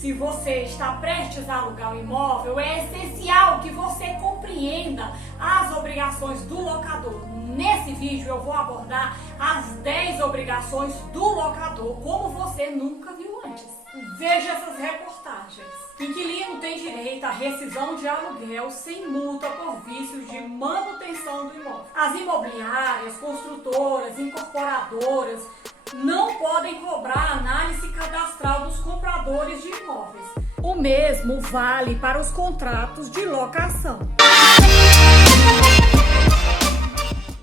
Se você está prestes a alugar um imóvel, é essencial que você compreenda as obrigações do locador. Nesse vídeo eu vou abordar as 10 obrigações do locador, como você nunca viu antes. Veja essas reportagens. Inquilino tem direito à rescisão de aluguel sem multa por vícios de manutenção do imóvel. As imobiliárias, construtoras, incorporadoras não podem cobrar análise cadastral dos compradores de imóveis. O mesmo vale para os contratos de locação.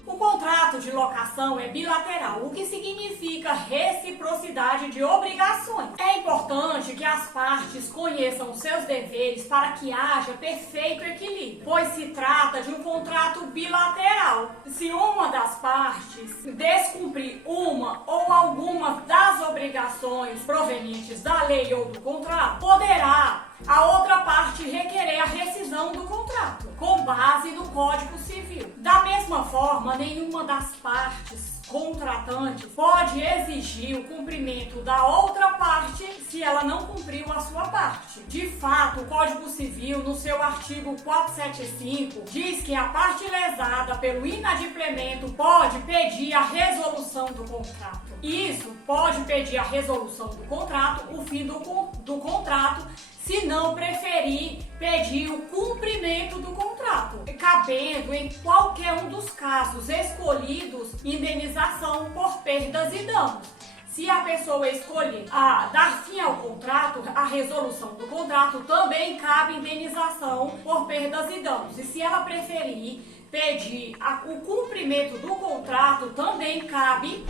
O contrato de locação é bilateral, o que significa reciprocidade de obrigações. É importante que as partes conheçam seus deveres para que haja perfeito equilíbrio, pois se trata de um contrato bilateral. Se uma das partes descumprir uma ou algumas das obrigações provenientes da lei ou do contrato, poderá a outra parte requerer a rescisão do contrato, com base no Código Civil. Da mesma forma, nenhuma das partes contratantes pode exigir o cumprimento da outra parte se ela não cumpriu a sua parte. De fato, o Código Civil, no seu artigo 475, diz que a parte lesada pelo inadimplemento pode pedir a resolução do contrato. Isso pode pedir a resolução do contrato, o fim do contrato, se não preferir pedir o cumprimento do contrato, cabendo em qualquer um dos casos escolhidos indenização por perdas e danos. Se a pessoa escolher dar fim ao contrato, a resolução do contrato, também cabe indenização por perdas e danos. E se ela preferir pedir o cumprimento do contrato, também cabe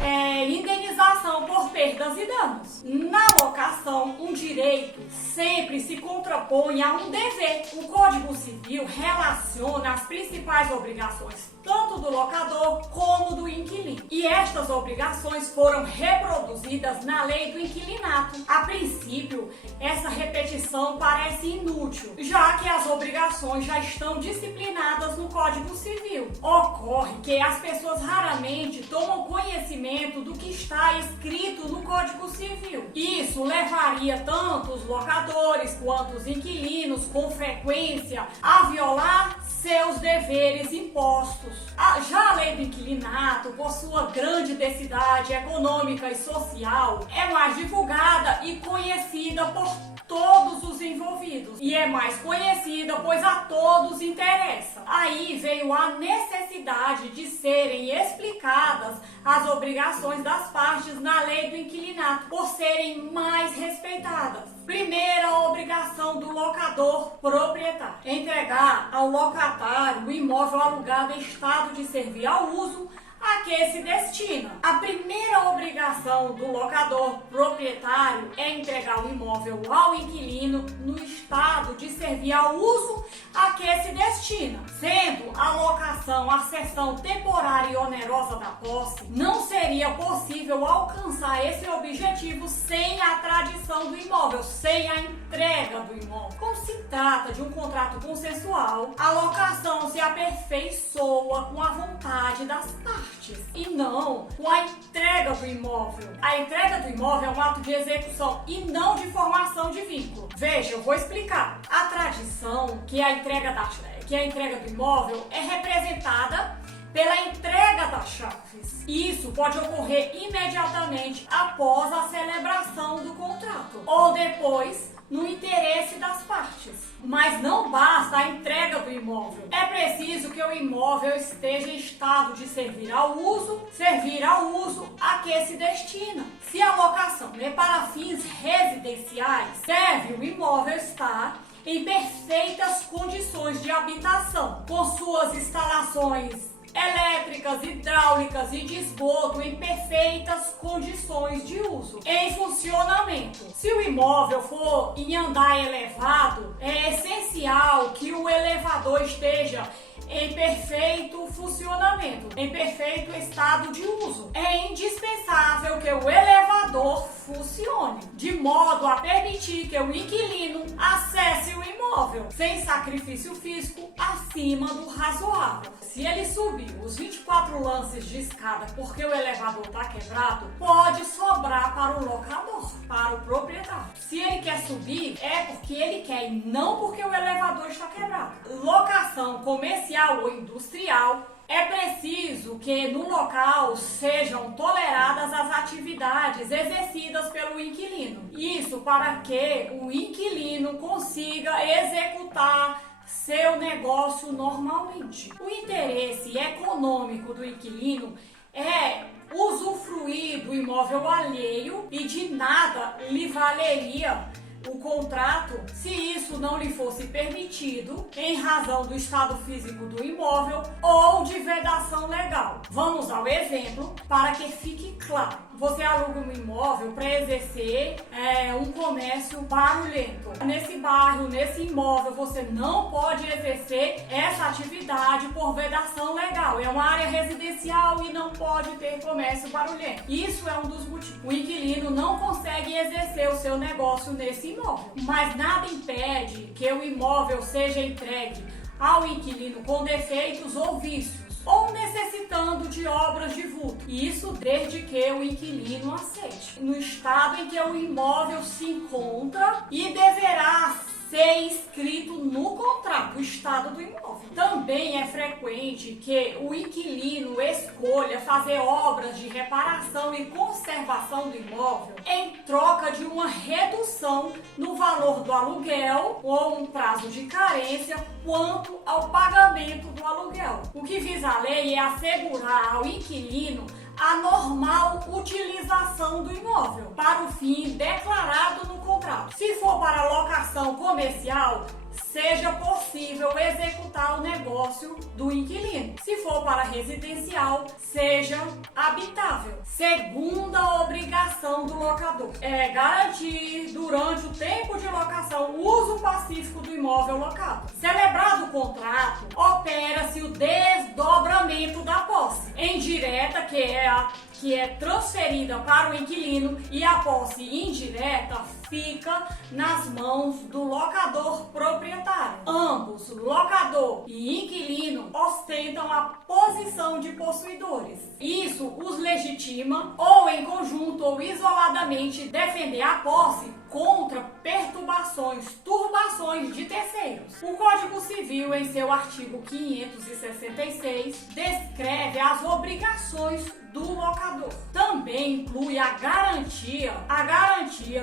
indenização por perdas e danos. Na locação, um direito sempre se contrapõe a um dever. O Código Civil relaciona as principais obrigações, tanto do locador como do inquilino. E estas obrigações foram reproduzidas na lei do inquilinato. A princípio, essa repetição parece inútil, já que as obrigações já estão disciplinadas no Código Civil. Ocorre que as pessoas raramente tomam conhecimento do que está escrito no Código Civil. Isso levaria tanto os locadores quanto os inquilinos, com frequência, a violar seus deveres impostos. Já a lei do inquilinato, por sua grande densidade econômica e social, é mais divulgada e conhecida por todos os envolvidos. E é mais conhecida pois a todos interessa. Aí veio a necessidade de serem explicadas as obrigações das partes na lei do inquilinato, por serem mais respeitadas. Primeira obrigação do locador proprietário: entregar ao locatário o imóvel alugado em estado de servir ao uso a que se destina. A primeira obrigação do locador proprietário é entregar o imóvel ao inquilino no estado de servir ao uso a que se destina. Sendo a locação a cessão temporária e onerosa da posse, não seria possível alcançar esse objetivo sem a tradição do imóvel, sem a entrega do imóvel. Como se trata de um contrato consensual, a locação se aperfeiçoa com a vontade das partes e não com a entrega do imóvel. A entrega do imóvel é um ato de execução e não de formação de vínculo. Veja, eu vou explicar. A tradição, que a entrega do imóvel é representada pela entrega das chaves. Isso pode ocorrer imediatamente após a celebração do contrato ou depois, no interesse das partes. Mas não basta a entrega do imóvel. É preciso que o imóvel esteja em estado de servir ao uso a que se destina. Se a locação é para fins residenciais, deve o imóvel estar em perfeitas condições de habitação, com suas instalações elétricas, hidráulicas e de esgoto em perfeitas condições de uso, em funcionamento. Se o imóvel for em andar elevado, é essencial que o elevador esteja em perfeito funcionamento, em perfeito estado de uso. É indispensável que o elevador funcione, de modo a permitir que o inquilino acesse o imóvel. imóvel, sem sacrifício físico acima do razoável. Se ele subir os 24 lances de escada porque o elevador está quebrado, pode sobrar para o locador, para o proprietário. Se ele quer subir, é porque ele quer e não porque o elevador está quebrado. Locação comercial ou industrial. É preciso que no local sejam toleradas as atividades exercidas pelo inquilino. Isso para que o inquilino consiga executar seu negócio normalmente. O interesse econômico do inquilino é usufruir do imóvel alheio e de nada lhe valeria o contrato se isso não lhe fosse permitido em razão do estado físico do imóvel ou de vedação legal. Vamos ao exemplo para que fique claro. Você aluga um imóvel para exercer um comércio barulhento. Nesse bairro, nesse imóvel, você não pode exercer essa atividade por vedação legal. É uma área residencial e não pode ter comércio barulhento. Isso é um dos motivos. O inquilino não consegue exercer o seu negócio nesse imóvel. Mas nada impede que o imóvel seja entregue ao inquilino com defeitos ou vícios, ou necessitando de obras de vulto. Isso desde que o inquilino aceite. No estado em que o imóvel se encontra e deverá ser inscrito no contrato, o estado do imóvel. Também é frequente que o inquilino escolha fazer obras de reparação e conservação do imóvel em troca de uma redução no valor do aluguel ou um prazo de carência quanto ao pagamento do aluguel. O que visa a lei é assegurar ao inquilino a normal utilização do imóvel para o fim declarado no contrato. Se for para locação comercial, seja possível executar o negócio do inquilino. Se for para residencial, seja habitável. Segunda obrigação do locador é garantir, durante o tempo de locação, o uso pacífico do imóvel locado. Celebrado o contrato, opera-se o desdobramento da posse em direta, que é transferida para o inquilino, e a posse indireta fica nas mãos do locador proprietário. Ambos, locador e inquilino, ostentam a posição de possuidores. Isso os legitima, ou em conjunto ou isoladamente, defender a posse contra perturbações, turbações de terceiros. O Código Civil, em seu artigo 566, descreve as obrigações do locador. Também inclui a garantia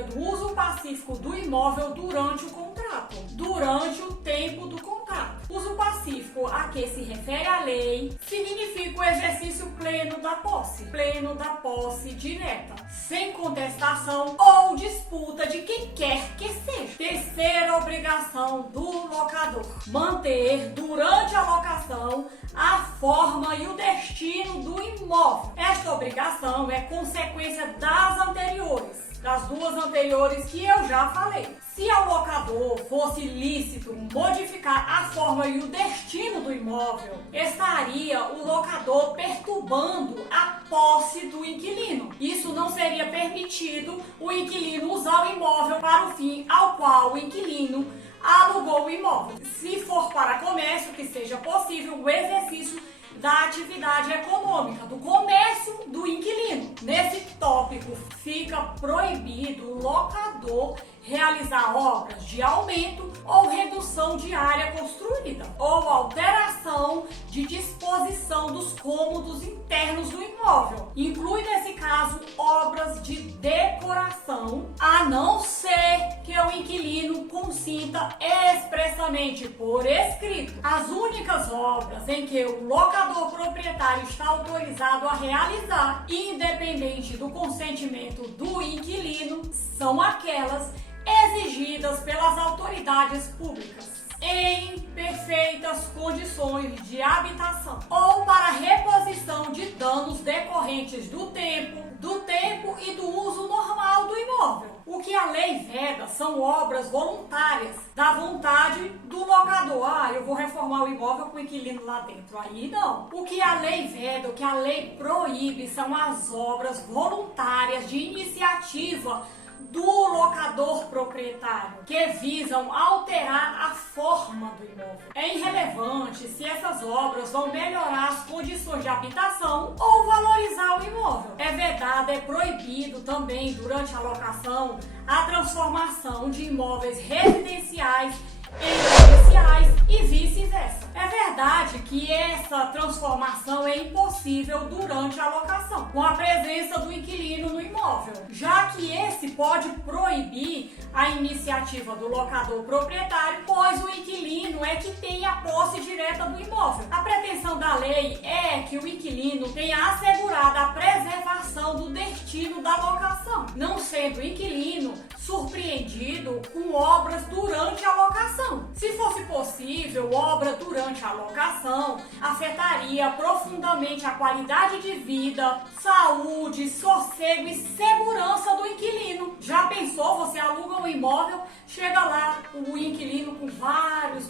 do uso pacífico do imóvel durante o contrato, durante o tempo do contrato. Uso pacífico a que se refere a lei significa o exercício pleno da posse direta, sem contestação ou disputa de quem quer que seja. Terceira obrigação do locador: manter durante a locação a forma e o destino do imóvel. Esta obrigação é consequência das duas anteriores que eu já falei. Se ao locador fosse lícito modificar a forma e o destino do imóvel, estaria o locador perturbando a posse do inquilino. Isso não seria permitido o inquilino usar o imóvel para o fim ao qual o inquilino alugou o imóvel. Se for para comércio, que seja possível o exercício da atividade econômica, do comércio do inquilino. Nesse tópico, fica proibido o locador realizar obras de aumento ou redução de área construída, ou alteração de disposição dos cômodos internos do imóvel. Inclui, nesse caso, obras de decoração, a não ser que o inquilino consinta expressamente por escrito. As únicas obras em que o locador proprietário está autorizado a realizar, independente do consentimento do inquilino, são aquelas exigidas pelas autoridades públicas em perfeitas condições de habitação, ou para reposição de danos decorrentes do tempo e do uso normal do imóvel. O que a lei veda são obras voluntárias, da vontade do locador. Eu vou reformar o imóvel com o inquilino lá dentro. Aí não. O que a lei veda, o que a lei proíbe são as obras voluntárias de iniciativa do locador proprietário, que visam alterar a forma do imóvel. É irrelevante se essas obras vão melhorar as condições de habitação ou valorizar o imóvel. É vedado, é proibido também, durante a locação, a transformação de imóveis residenciais em comerciais e vice-versa. É verdade que essa transformação é impossível durante a locação, com a presença do inquilino no imóvel, já que esse pode proibir a iniciativa do locador proprietário, pois o inquilino é que tem a posse direta do imóvel. A pretensão da lei é que o inquilino tenha assegurado a preservação do destino da locação, não sendo o inquilino surpreendido com obras durante a locação. Se fosse possível, obra durante a locação afetaria profundamente a qualidade de vida, saúde, sossego e segurança do inquilino. Já pensou, você aluga um imóvel, chega lá o inquilino com vários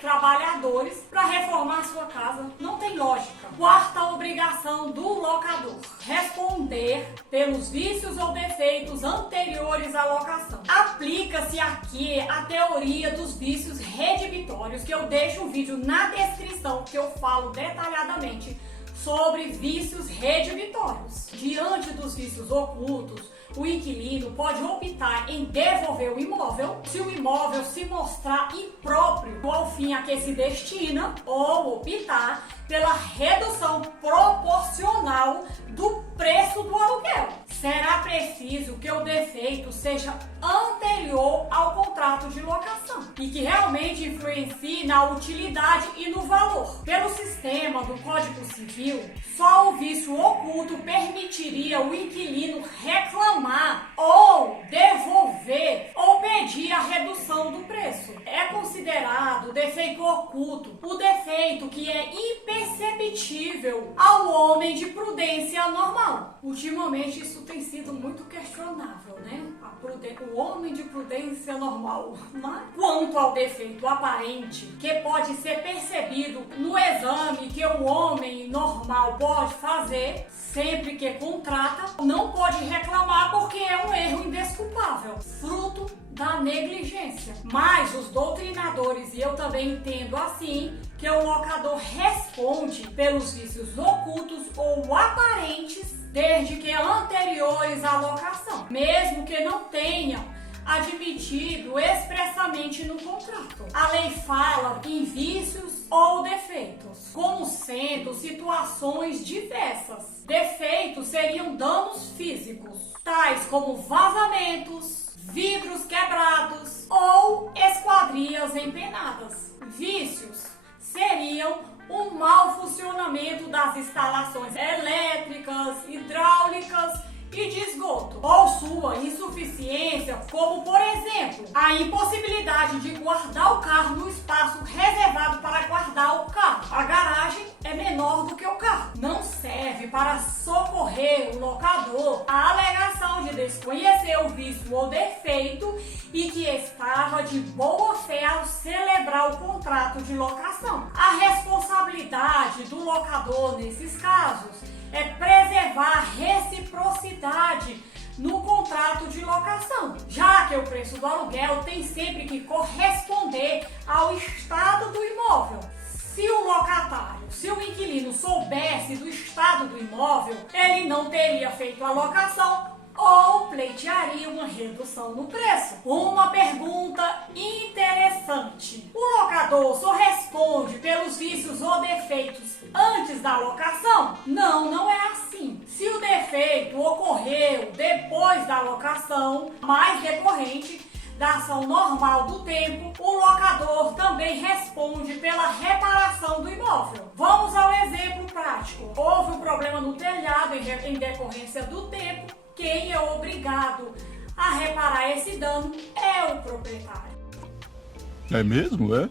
trabalhadores para reformar a sua casa? Não tem lógica. Quarta obrigação do locador: responder pelos vícios ou defeitos anteriores à locação. Aplica-se aqui a teoria dos vícios redibitórios, que eu deixo um vídeo na descrição que eu falo detalhadamente sobre vícios redibitórios. Diante dos vícios ocultos, o inquilino pode optar em devolver o imóvel se o imóvel se mostrar impróprio ao fim a que se destina, ou optar pela redução proporcional do preço do aluguel. Será preciso que o defeito seja anterior ao contrato de locação e que realmente influencie na utilidade e no valor. Pelo sistema do Código Civil, só o vício oculto permitiria o inquilino reclamar ou devolver ou pedir a redução do preço. É considerado defeito oculto o defeito que é imperceptível ao homem de prudência normal. Ultimamente isso tem sido muito questionável, né? O homem de prudência normal. Mas quanto ao defeito aparente, que pode ser percebido no exame que o homem normal pode fazer, sempre que contrata, não pode reclamar porque é um erro indesculpável, fruto da negligência. Mas os doutrinadores, e eu também entendo assim, que o locador responde pelos vícios ocultos ou aparentes desde que anteriores à locação, mesmo que não tenham admitido expressamente no contrato. A lei fala em vícios ou defeitos, como sendo situações diversas. Defeitos seriam danos físicos, tais como vazamentos, vidros quebrados ou esquadrias empenadas. Vícios seriam um mau funcionamento das instalações elétricas, hidráulicas e de esgoto, ou sua insuficiência, como por exemplo, a impossibilidade de guardar o carro no espaço reservado para guardar o carro. A garagem é menor do que o carro. Não serve para socorrer o locador a alegação de desconhecer o vício ou defeito e que estava de boa fé ao celebrar o contrato de locação. A responsabilidade do locador nesses casos é preservar a reciprocidade no contrato de locação, já que o preço do aluguel tem sempre que corresponder ao estado do imóvel. Se o locatário, se o inquilino soubesse do estado do imóvel, ele não teria feito a locação ou pleitearia uma redução no preço. Uma pergunta interessante: o locador só responde pelos vícios ou defeitos antes da locação? Não é assim. Se o defeito ocorreu depois da locação, mais decorrente da ação normal do tempo, o locador também responde pela reparação do imóvel. Vamos ao exemplo prático. Houve um problema no telhado em decorrência do tempo. Quem é obrigado a reparar esse dano é o proprietário. É mesmo, é?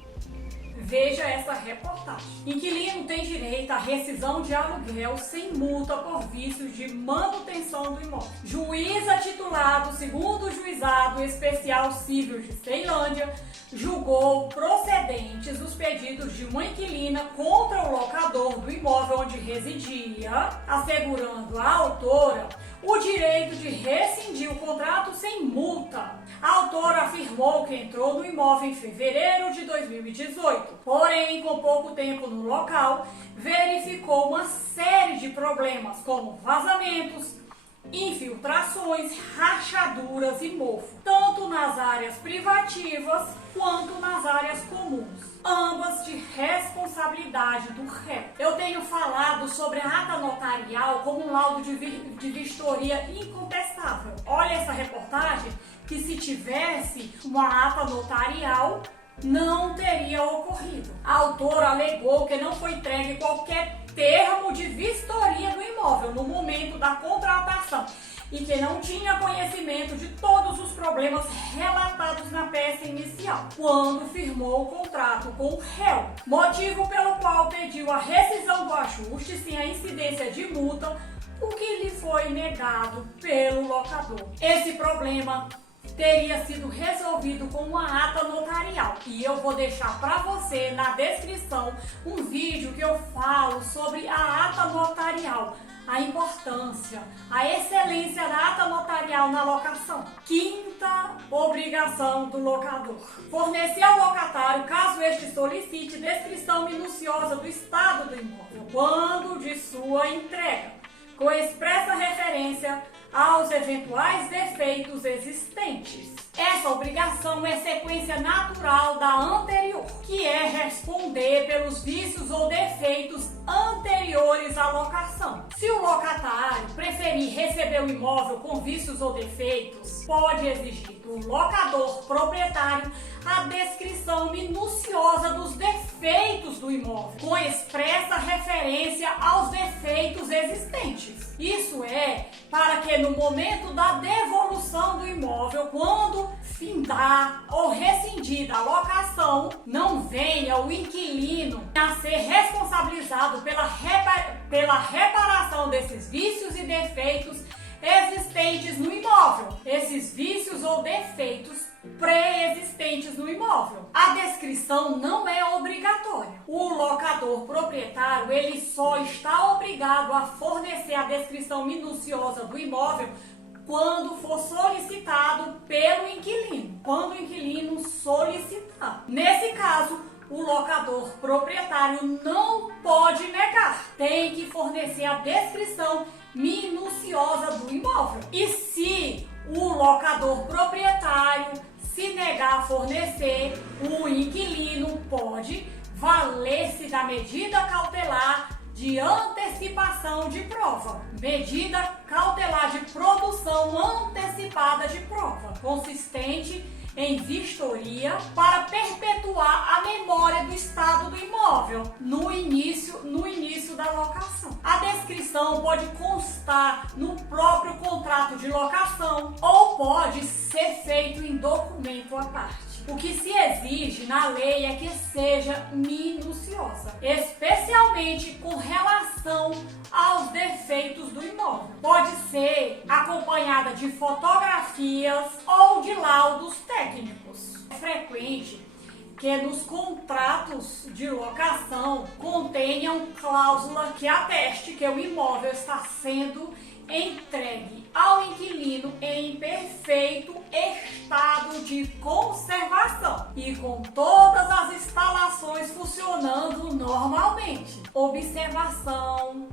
Veja essa reportagem. Inquilino tem direito à rescisão de aluguel sem multa por vícios de manutenção do imóvel. Juíza titulado segundo Juizado Especial Civil de Ceilândia julgou procedentes os pedidos de uma inquilina contra o locador do imóvel onde residia, assegurando à autora o direito de rescindir o contrato sem multa. A autora afirmou que entrou no imóvel em fevereiro de 2018, porém, com pouco tempo no local, verificou uma série de problemas, como vazamentos, infiltrações, rachaduras e mofo, tanto nas áreas privativas quanto nas áreas comuns, ambas de responsabilidade do réu. Eu tenho falado sobre a ata notarial como um laudo de vistoria incontestável. Olha essa reportagem, que se tivesse uma ata notarial, não teria ocorrido. A autora alegou que não foi entregue qualquer termo de vistoria do imóvel no momento da contratação e que não tinha conhecimento de todos os problemas relatados na peça inicial, quando firmou o contrato com o réu, motivo pelo qual pediu a rescisão do ajuste sem a incidência de multa, o que lhe foi negado pelo locador. Esse problema teria sido resolvido com uma ata notarial. E eu vou deixar para você na descrição um vídeo que eu falo sobre a ata notarial, a importância, a excelência da ata notarial na locação. Quinta obrigação do locador: fornecer ao locatário, caso este solicite, descrição minuciosa do estado do imóvel quando de sua entrega, com expressa referência aos eventuais defeitos existentes. Essa obrigação é sequência natural da anterior, que é responder pelos vícios ou defeitos anteriores à locação. Se o locatário preferir receber o imóvel com vícios ou defeitos, pode exigir do locador proprietário a descrição minuciosa dos defeitos do imóvel, com expressa referência aos defeitos existentes. Isso é para que no momento da devolução do imóvel, quando findar ou rescindir a locação, não venha o inquilino a ser responsabilizado pela reparação desses vícios e defeitos existentes no imóvel. Esses vícios ou defeitos pré-existentes no imóvel. A descrição não é obrigatória. O locador proprietário, ele só está obrigado a fornecer a descrição minuciosa do imóvel quando for solicitado pelo inquilino. Quando o inquilino solicitar. Nesse caso, o locador proprietário não pode negar. Tem que fornecer a descrição minuciosa do imóvel. E se o locador proprietário se negar a fornecer, o inquilino pode valer-se da medida cautelar de antecipação de prova. Medida cautelar de produção antecipada de prova, consistente em vistoria para perpetuar a memória do estado do imóvel no início da locação. A descrição pode constar no próprio contrato de locação ou pode ser feito em documento à parte. O que se exige na lei é que seja minuciosa, especialmente com relação aos defeitos do imóvel. Pode ser acompanhada de fotografias ou de laudos técnicos. É frequente que nos contratos de locação contenham cláusula que ateste que o imóvel está sendo entregue ao inquilino em perfeito estado de conservação e com todas as instalações funcionando normalmente. Observação: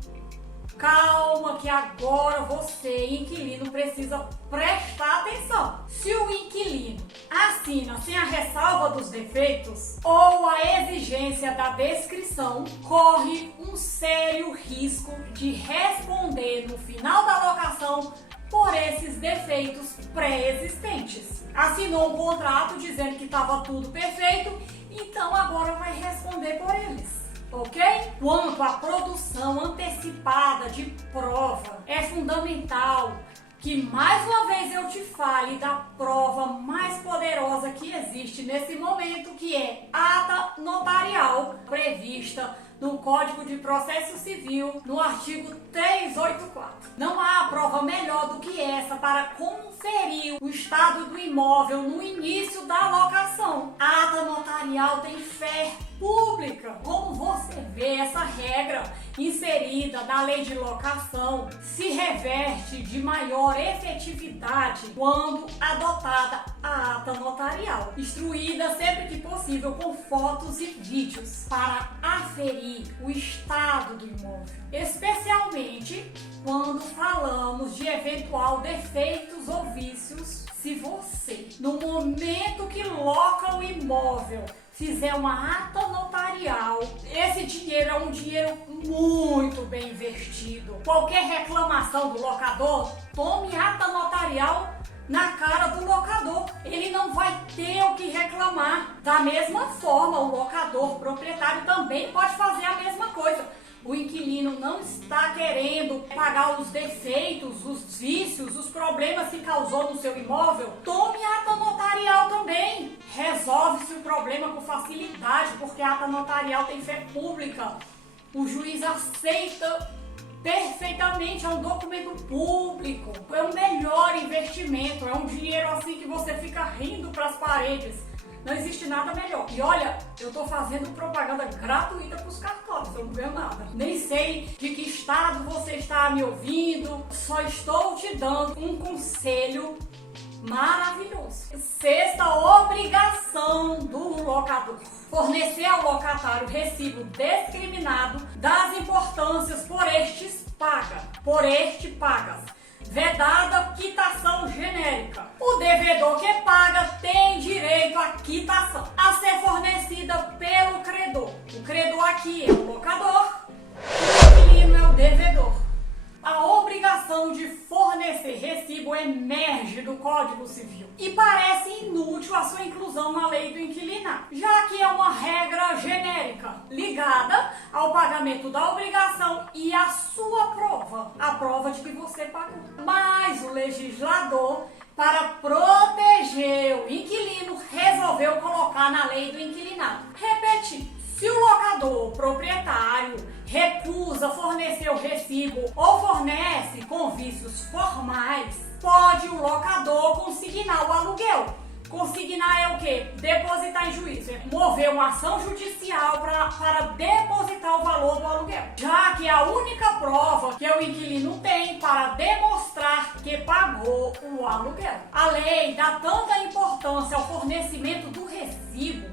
calma, que agora você, inquilino, precisa prestar atenção. Se o inquilino assina sem a ressalva dos defeitos ou a exigência da descrição, corre um sério risco de responder no final da locação por esses defeitos pré-existentes. Assinou um contrato dizendo que estava tudo perfeito, então agora vai responder por eles. Ok? Quanto à produção antecipada de prova, é fundamental que mais uma vez eu te fale da prova mais poderosa que existe nesse momento, que é a ata notarial prevista no Código de Processo Civil, no artigo 384. Não há prova melhor do que essa para conferir o estado do imóvel no início da locação. A ata notarial tem fé pública. Como você vê, essa regra inserida na lei de locação se reveste de maior efetividade quando adotada a ata notarial, instruída sempre que possível com fotos e vídeos para aferir o estado do imóvel, especialmente quando falamos de eventual defeitos ou vícios. Se você, no momento que loca o imóvel, fizer uma ata notarial, esse dinheiro é um dinheiro muito bem investido. Qualquer reclamação do locador, tome ata notarial na cara do locador. Ele não vai ter o que reclamar. Da mesma forma, o locador proprietário também pode fazer a mesma coisa. O inquilino não está querendo pagar os defeitos, os vícios, os problemas que causou no seu imóvel. Tome ata notarial também. Resolve-se o problema com facilidade, porque a ata notarial tem fé pública. O juiz aceita perfeitamente, é um documento público. É o melhor investimento, é um dinheiro assim que você fica rindo para as paredes. Não existe nada melhor. E olha, eu tô fazendo propaganda gratuita pros cartórios, eu não ganho nada. Nem sei de que estado você está me ouvindo. Só estou te dando um conselho maravilhoso. Sexta obrigação do locador: fornecer ao locatário recibo discriminado das importâncias por este pagas. Vedada quitação genérica. O devedor que paga tem direito à quitação a ser fornecida pelo credor. O credor aqui é o locador, o inquilino é o devedor. A obrigação de fornecer recibo emerge do Código Civil e parece inútil a sua inclusão na lei do inquilinato, já que é uma regra genérica ligada ao pagamento da obrigação e à sua prova, a prova de que você pagou. Mas o legislador, para proteger o inquilino, resolveu colocar na lei do inquilinato. Repetir: se o locador proprietário recusa fornecer o recibo ou fornece com vícios formais, pode o locador consignar o aluguel. Consignar é o quê? Depositar em juízo. É mover uma ação judicial para depositar o valor do aluguel. Já que a única prova que o inquilino tem para demonstrar que pagou o aluguel. A lei dá tanta importância ao fornecimento do recibo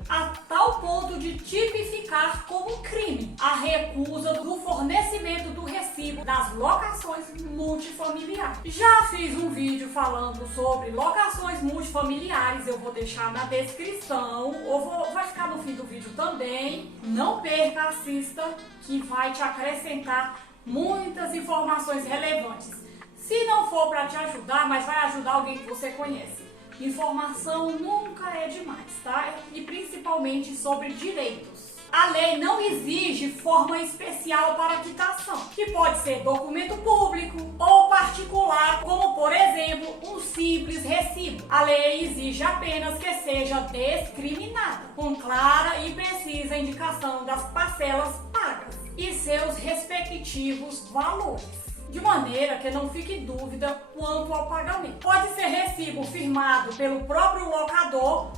a tal ponto de tipificar como crime a recusa do fornecimento do recibo das locações multifamiliares. Já fiz um vídeo falando sobre locações multifamiliares, eu vou deixar na descrição, ou vai ficar no fim do vídeo também. Não perca, assista, que vai te acrescentar muitas informações relevantes. Se não for para te ajudar, mas vai ajudar alguém que você conhece. Informação nunca é demais, tá? E principalmente sobre direitos. A lei não exige forma especial para quitação, que pode ser documento público ou particular, como por exemplo um simples recibo. A lei exige apenas que seja discriminada, com clara e precisa indicação das parcelas pagas e seus respectivos valores, de maneira que não fique dúvida quanto ao pagamento. Pode ser recibo firmado pelo próprio locador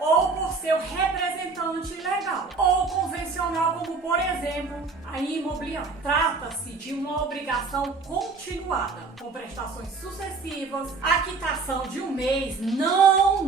ou por seu representante legal, ou convencional, como por exemplo a imobiliária. Trata-se de uma obrigação continuada, com prestações sucessivas. A quitação de um mês não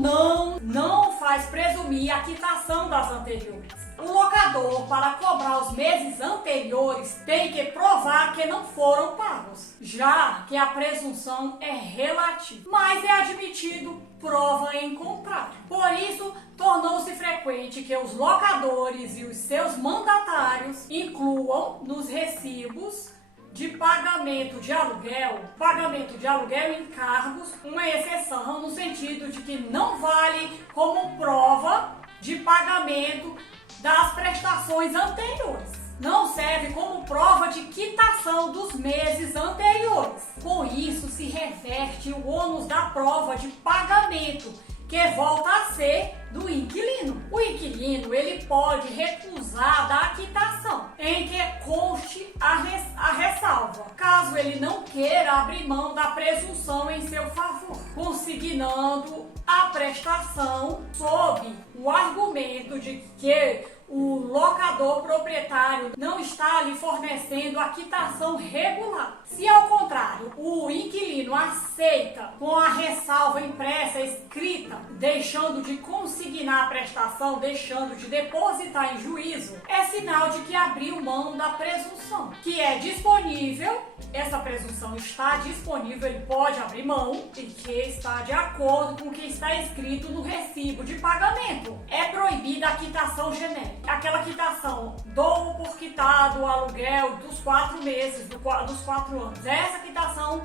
faz presumir a quitação das anteriores. O locador, para cobrar os meses anteriores, tem que provar que não foram pagos, já que a presunção é relativa, mas é admitido prova em contrário. Por isso, tornou-se frequente que os locadores e os seus mandatários incluam nos recibos de pagamento de aluguel e encargos uma exceção, no sentido de que não vale como prova de pagamento das prestações anteriores. Não serve como prova de quitação dos meses anteriores. Com isso, se reverte o ônus da prova de pagamento, que volta a ser do inquilino. O inquilino ele pode recusar da quitação em que conste a ressalva, caso ele não queira abrir mão da presunção em seu favor, consignando a prestação sob o argumento de que o locador proprietário não está lhe fornecendo a quitação regular. Se ao contrário, o inquilino aceita com a ressalva impressa, escrita, deixando de consignar a prestação, deixando de depositar em juízo, é sinal de que abriu mão da presunção, que é disponível. Essa presunção está disponível, ele pode abrir mão e que está de acordo com o que está escrito no recibo de pagamento. É proibida a quitação genérica. Aquela quitação, dou por quitado o aluguel dos 4 meses, dos 4 anos. Essa quitação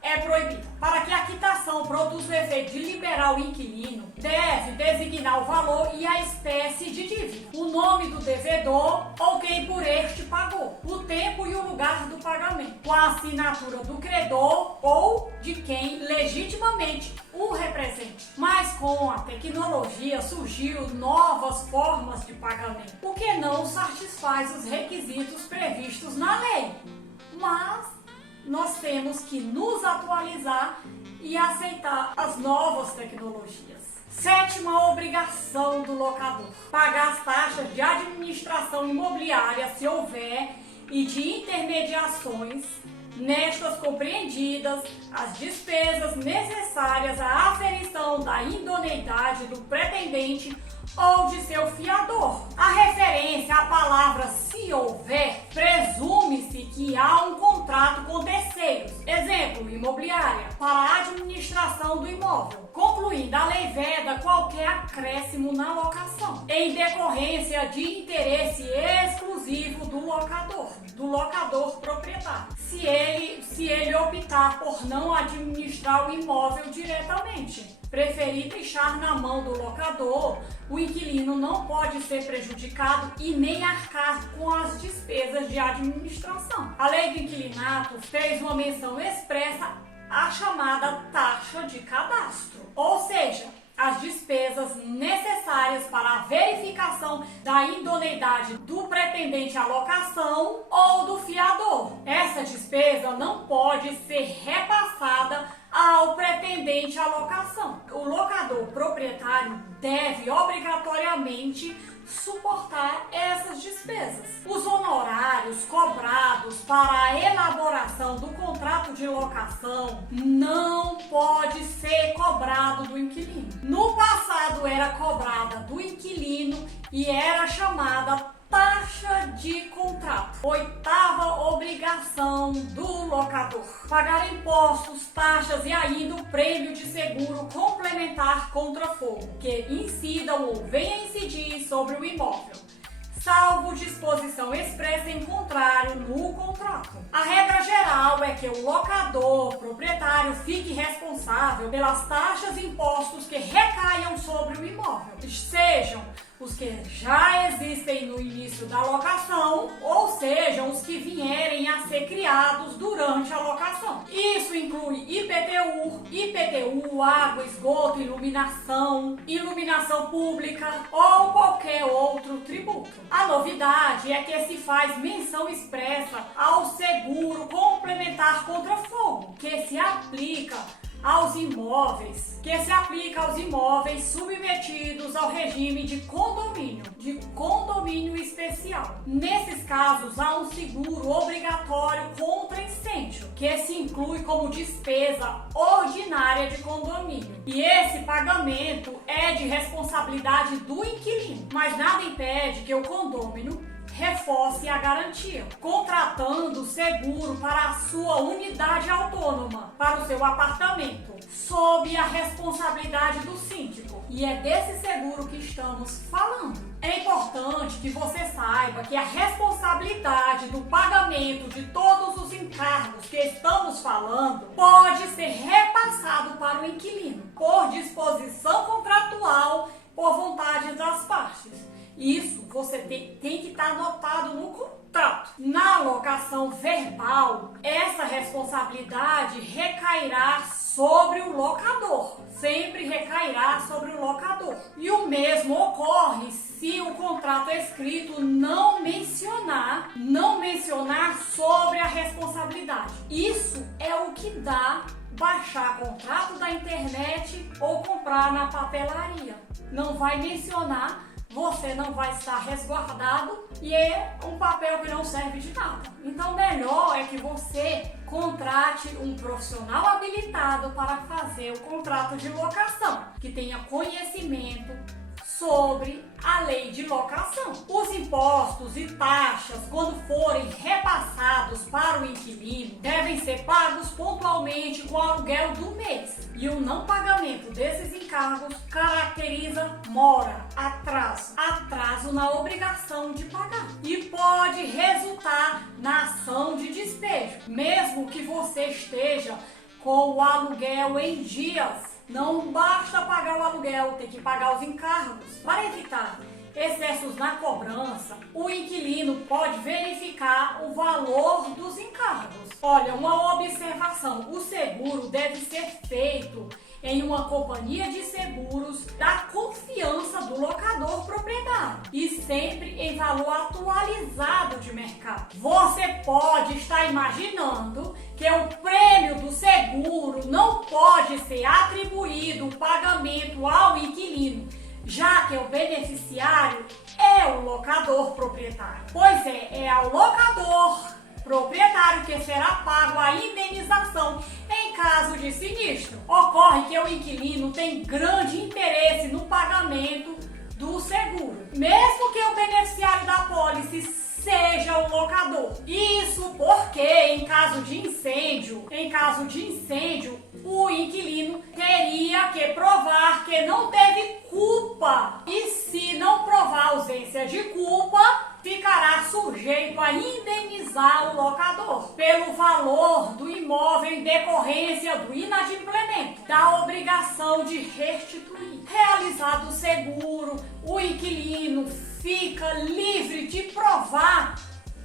é proibida. Para que a quitação produza o efeito de liberar o inquilino, deve designar o valor e a espécie de dívida, o nome do devedor ou quem por este pagou, o tempo e o lugar do pagamento, com a assinatura do credor ou de quem legitimamente o represente. Mas com a tecnologia surgiu novas formas de pagamento, o que não satisfaz os requisitos previstos na lei. Mas nós temos que nos atualizar e aceitar as novas tecnologias. Sétima obrigação do locador: pagar as taxas de administração imobiliária, se houver, e de intermediações, nestas compreendidas as despesas necessárias à aferição da idoneidade do pretendente ou de seu fiador. A referência à palavra se houver presume-se que há um contrato com terceiros, exemplo, imobiliária, para a administração do imóvel, concluindo a lei veda qualquer acréscimo na locação, em decorrência de interesse exclusivo do locador proprietário, se ele optar por não administrar o imóvel diretamente. Preferir deixar na mão do locador, o inquilino não pode ser prejudicado e nem arcar com as despesas de administração. A lei do inquilinato fez uma menção expressa à chamada taxa de cadastro, ou seja, as despesas necessárias para a verificação da idoneidade do pretendente à locação ou do fiador. Essa despesa não pode ser repassada ao pretendente à locação. O locador proprietário deve obrigatoriamente suportar essas despesas. Os honorários cobrados para a elaboração do contrato de locação não pode ser cobrado do inquilino. No passado era cobrada do inquilino e era chamada taxa de contrato. Oitava obrigação do locador: pagar impostos, taxas e ainda o prêmio de seguro complementar contra fogo, que incidam ou venham a incidir sobre o imóvel, salvo disposição expressa em contrário no contrato. A regra geral é que o locador proprietário fique responsável pelas taxas e impostos que recaiam sobre o imóvel, sejam os que já existem no início da locação, ou sejam os que vierem a ser criados durante a locação. Isso inclui IPTU, água, esgoto, iluminação pública ou qualquer outro tributo. A novidade é que se faz menção expressa ao seguro complementar contra fogo, que se aplica aos imóveis submetidos ao regime de condomínio especial. Nesses casos, há um seguro obrigatório contra incêndio, que se inclui como despesa ordinária de condomínio. E esse pagamento é de responsabilidade do inquilino, mas nada impede que o condômino reforce a garantia, contratando seguro para a sua unidade autônoma, para o seu apartamento, sob a responsabilidade do síndico. E é desse seguro que estamos falando. É importante que você saiba que a responsabilidade do pagamento de todos os encargos que estamos falando pode ser repassado para o inquilino, por disposição contratual, por vontade das partes. Isso você tem que estar anotado no contrato. Na locação verbal, essa responsabilidade recairá sobre o locador. Sempre recairá sobre o locador. E o mesmo ocorre se o contrato escrito não mencionar sobre a responsabilidade. Isso é o que dá baixar contrato da internet ou comprar na papelaria. Não vai mencionar, você não vai estar resguardado e é um papel que não serve de nada. Então, melhor é que você contrate um profissional habilitado para fazer o contrato de locação, que tenha conhecimento sobre a lei de locação. Os impostos e taxas, quando forem repassados para o inquilino, devem ser pagos pontualmente com o aluguel do mês. E o não pagamento desses encargos caracteriza mora, atraso na obrigação de pagar. E pode resultar na ação de despejo, mesmo que você esteja com o aluguel em dias. Não basta pagar o aluguel, tem que pagar os encargos. Para evitar excessos na cobrança, o inquilino pode verificar o valor dos encargos. Olha, uma observação: o seguro deve ser feito em uma companhia de seguros da confiança do locador proprietário e sempre em valor atualizado de mercado. Você pode estar imaginando que o prêmio do seguro não pode ser atribuído o pagamento ao inquilino, já que o beneficiário é o locador proprietário. Pois é ao locador proprietário que será pago a indenização em caso de sinistro. Ocorre que o inquilino tem grande interesse no pagamento do seguro, mesmo que o beneficiário da apólice seja o locador. Isso porque em caso de incêndio, o inquilino teria que provar que não teve culpa. E se não provar ausência de culpa, ficará sujeito a indenizar o locador pelo valor do imóvel em decorrência do inadimplemento, da obrigação de restituir. Realizado o seguro, o inquilino fica livre de provar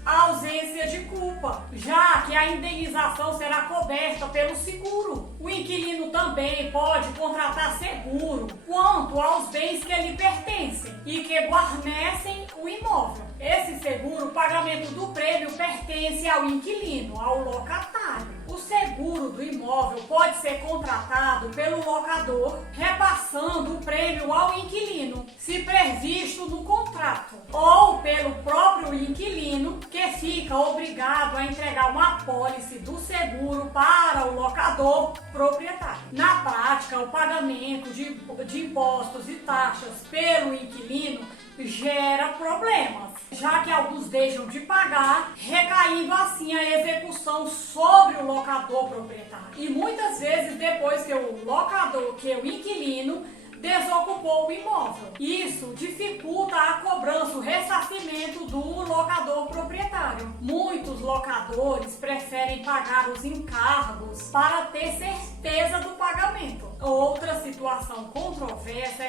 a ausência de culpa, já que a indenização será coberta pelo seguro. O inquilino também pode contratar seguro quanto aos bens que lhe pertencem e que guarnecem o imóvel. Esse seguro, o pagamento do prêmio, pertence ao inquilino, ao locatário. O seguro do imóvel pode ser contratado pelo locador, repassando o prêmio ao inquilino, se previsto no contrato, ou pelo próprio inquilino, que fica obrigado a entregar uma apólice do seguro para o locador proprietário. Na prática, o pagamento de impostos e taxas pelo inquilino gera problemas, já que alguns deixam de pagar, recaindo assim a execução sobre o locador proprietário. E muitas vezes depois que o inquilino desocupou o imóvel. Isso dificulta a cobrança, o ressarcimento do locador proprietário. Muitos locadores preferem pagar os encargos para ter certeza do pagamento. Outra situação controversa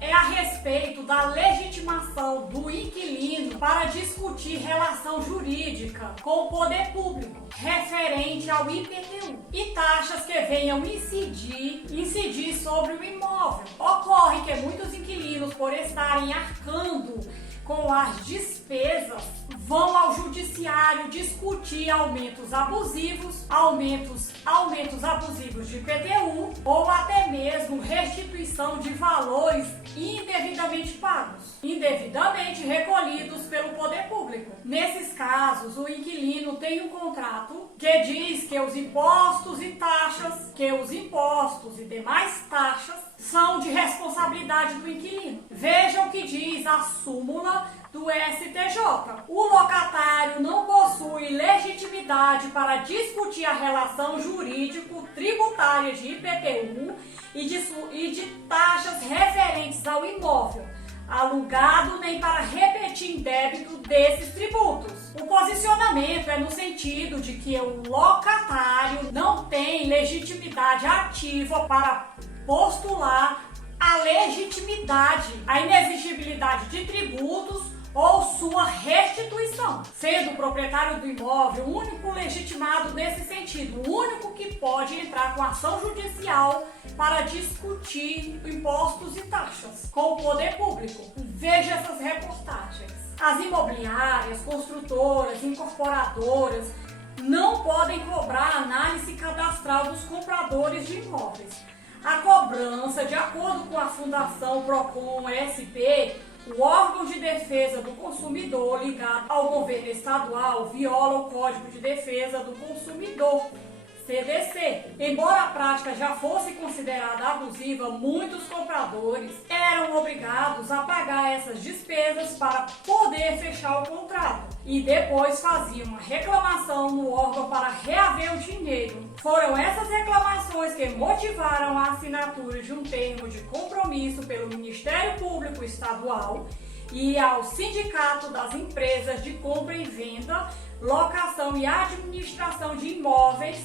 é a respeito da legitimação do inquilino para discutir relação jurídica com o poder público referente ao IPTU e taxas que venham incidir sobre o imóvel. Ocorre que muitos inquilinos, por estarem arcando com as despesas, vão ao judiciário discutir aumentos abusivos de IPTU ou até mesmo restituição de valores indevidamente pagos, indevidamente recolhidos pelo poder público. Nesses casos, o inquilino tem um contrato que diz que os impostos e demais taxas são de responsabilidade do inquilino. Veja o que diz a súmula do STJ. O locatário não possui legitimidade para discutir a relação jurídico-tributária de IPTU e de taxas referentes ao imóvel alugado, nem para repetir em débito desses tributos. O posicionamento é no sentido de que o locatário não tem legitimidade ativa para postular a inexigibilidade de tributos ou sua restituição, sendo o proprietário do imóvel o único legitimado nesse sentido, o único que pode entrar com ação judicial para discutir impostos e taxas com o poder público. Veja essas reportagens. As imobiliárias, construtoras, incorporadoras não podem cobrar análise cadastral dos compradores de imóveis. A cobrança, de acordo com a Fundação Procon SP, o órgão de defesa do consumidor ligado ao governo estadual viola o Código de Defesa do Consumidor, CDC. Embora a prática já fosse considerada abusiva, muitos compradores eram obrigados a pagar essas despesas para poder fechar o contrato e depois faziam uma reclamação no órgão para reaver o dinheiro. Foram essas reclamações que motivaram a assinatura de um termo de compromisso pelo Ministério Público Estadual e ao Sindicato das Empresas de Compra e Venda, Locação e Administração de Imóveis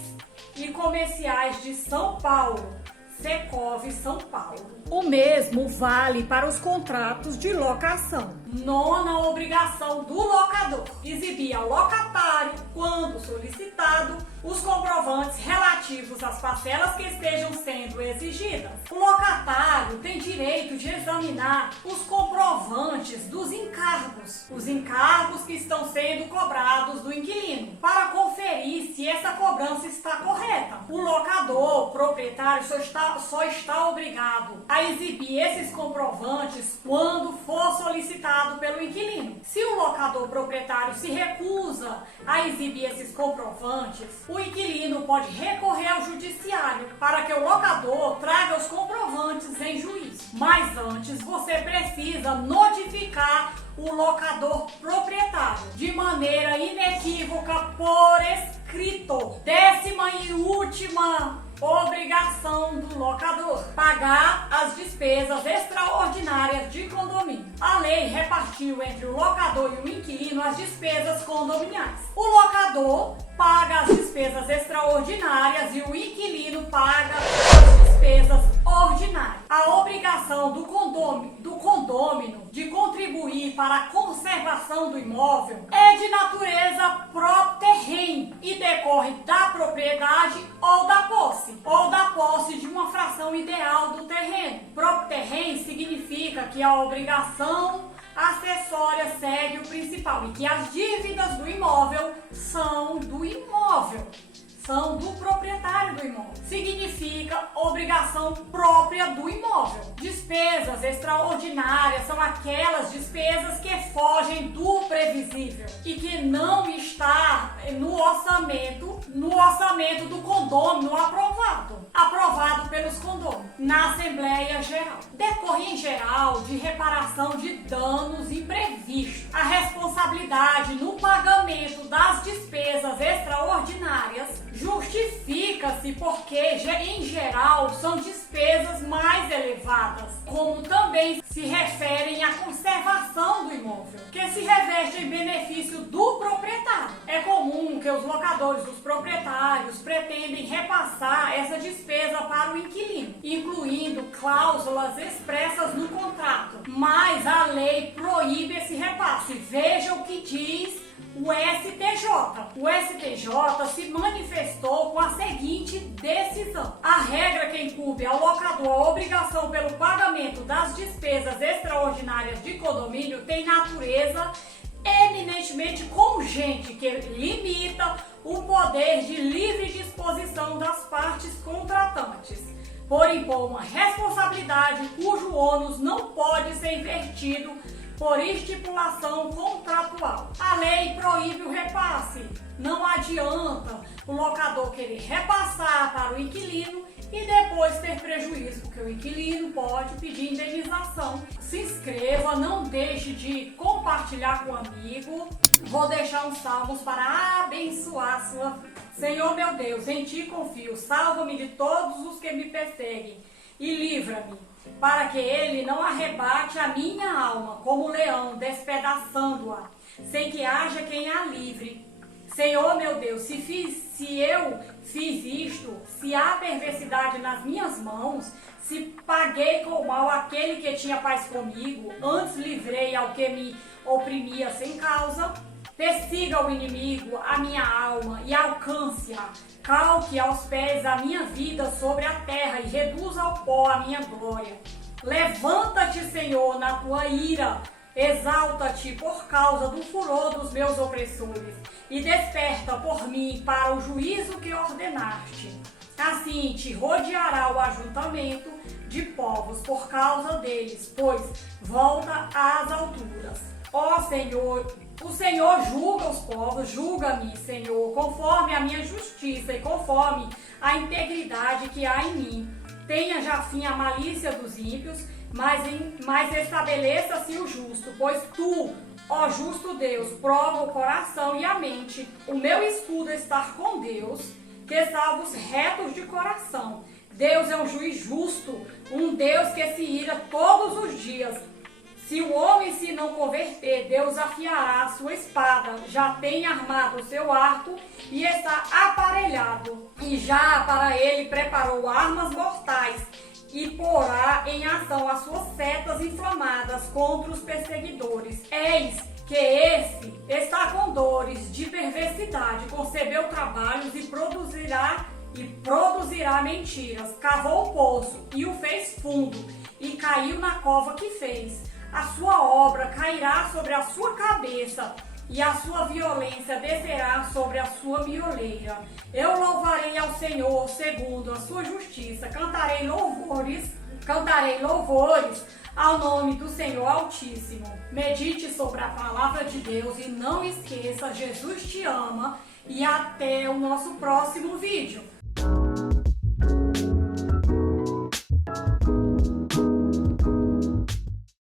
e Comerciais de São Paulo, Secov São Paulo. O mesmo vale para os contratos de locação. Nona obrigação do locador: exibir ao locatário, quando solicitado, os comprovantes relativos às parcelas que estejam sendo exigidas. O locatário tem direito de examinar os comprovantes dos encargos, os encargos que estão sendo cobrados do inquilino, para conferir se essa cobrança está correta. O locador proprietário só está obrigado a exibir esses comprovantes quando for solicitado pelo inquilino. Se o locador proprietário se recusa a exibir esses comprovantes, o inquilino pode recorrer ao judiciário para que o locador traga os comprovantes em juízo. Mas antes você precisa notificar o locador proprietário de maneira inequívoca por escrito. 10ª e última obrigação do locador: pagar as despesas extraordinárias de condomínio. A lei repartiu entre o locador e o inquilino as despesas condominiais. O locador paga as despesas extraordinárias e o inquilino paga as despesas ordinárias. A obrigação do condômino de contribuir para a conservação do imóvel é de natureza pró-terreno e decorre da propriedade ou da posse de uma fração ideal do terreno. Pró-terreno significa que a obrigação acessória segue o principal e que as dívidas do imóvel são do proprietário do imóvel. Significa obrigação própria do imóvel. Despesas extraordinárias são aquelas despesas que fogem do previsível e que não está no orçamento do condômino aprovado pelos condôminos na Assembleia Geral. Decorre em geral de reparação de danos imprevistos. A responsabilidade no pagamento das despesas extraordinárias justifica-se porque, em geral, são despesas mais elevadas, como também se referem à conservação do imóvel, que se reveste em benefício do proprietário. É comum que os locadores dos proprietários pretendem repassar essa despesa para o inquilino, incluindo cláusulas expressas no contrato, mas a lei proíbe esse repasse. Veja o que diz o STJ. O STJ se manifestou com a seguinte decisão: a regra que incumbe ao locador a obrigação pelo pagamento das despesas extraordinárias de condomínio tem natureza eminentemente congente, que limita o poder de livre disposição das partes contratantes, por impor uma responsabilidade cujo ônus não pode ser invertido por estipulação contratual. A lei proíbe o repasse. Não adianta o locador querer repassar para o inquilino e depois ter prejuízo, porque o inquilino pode pedir indenização. Se inscreva, não deixe de compartilhar com o amigo. Vou deixar uns salmos para abençoar a sua vida. Senhor meu Deus, em ti confio, salva-me de todos os que me perseguem e livra-me, para que ele não arrebate a minha alma como leão, despedaçando-a, sem que haja quem a livre. Senhor meu Deus, se eu fiz isto, se há perversidade nas minhas mãos, se paguei com mal aquele que tinha paz comigo, antes livrei ao que me oprimia sem causa, persiga o inimigo a minha alma e alcance-a, calque aos pés a minha vida sobre a terra e reduza ao pó a minha glória. Levanta-te, Senhor, na tua ira, exalta-te por causa do furor dos meus opressores e desperta por mim para o juízo que ordenaste. Assim te rodeará o ajuntamento de povos por causa deles, pois volta às alturas. Ó Senhor, o Senhor julga os povos, julga-me, Senhor, conforme a minha justiça e conforme a integridade que há em mim. Tenha já fim a malícia dos ímpios, mas estabeleça-se o justo, pois tu, ó justo Deus, prova o coração e a mente. O meu escudo está com Deus, que salva os retos de coração. Deus é um juiz justo, um Deus que se ira todos os dias. Se o homem se não converter, Deus afiará a sua espada, já tem armado o seu arco e está aparelhado. E já para ele preparou armas mortais e porá em ação as suas setas inflamadas contra os perseguidores. Eis que esse está com dores de perversidade, concebeu trabalhos e produzirá mentiras. Cavou o poço e o fez fundo e caiu na cova que fez. A sua obra cairá sobre a sua cabeça e a sua violência descerá sobre a sua mioleira. Eu louvarei ao Senhor segundo a sua justiça, cantarei louvores ao nome do Senhor Altíssimo. Medite sobre a palavra de Deus e não esqueça, Jesus te ama, e até o nosso próximo vídeo.